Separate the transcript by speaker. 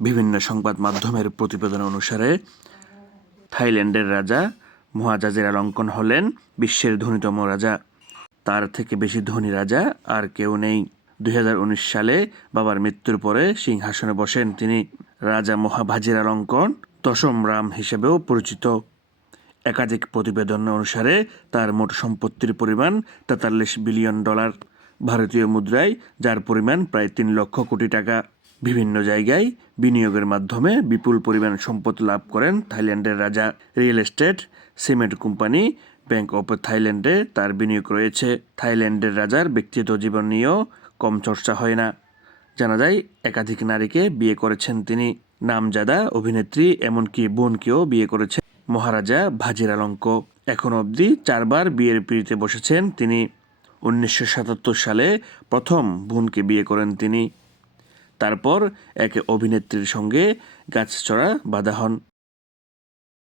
Speaker 1: বিভিন্ন সংবাদ মাধ্যমের প্রতিবেদন অনুসারে থাইল্যান্ডের রাজা মহাজাজিরালঙ্কন হলেন বিশ্বের ধনীতম রাজা। তার থেকে বেশি ধনী রাজা আর কেউ নেই। দু হাজার উনিশ সালে বাবার মৃত্যুর পরে সিংহাসনে বসেন তিনি। রাজা মহাভাজিরালঙ্কন দশম রাম হিসেবেও পরিচিত। একাধিক প্রতিবেদন অনুসারে তার মোট সম্পত্তির পরিমাণ তেতাল্লিশ বিলিয়ন ডলার। ভারতীয় মুদ্রায়, যার পরিমাণ প্রায় তিন লক্ষ কোটি টাকা। বিভিন্ন জায়গায় বিনিয়োগের মাধ্যমে বিপুল পরিমাণ সম্পদ লাভ করেন থাইল্যান্ডের রাজা real estate, cement company, bank of থাইল্যান্ডে তার বিনিয়োগ রয়েছে। থাইল্যান্ডের রাজার ব্যক্তিগত জীবন নিয়েও কম চর্চা হয় না। জানা যায়, একাধিক নারীকে বিয়ে করেছেন তিনি। নামজাদা অভিনেত্রী এমনকি বোনকেও বিয়ে করেছেন মহারাজা ভাজিরালঙ্ক এখন অবধি চারবার বিয়ের পিড়িতে বসেছেন তিনি। উনিশশো সাতাত্তর সালে প্রথম বোনকে বিয়ে করেন তিনি। তারপর এক অভিনেত্রীর সঙ্গে গাছ চড়া বাঁধা হন।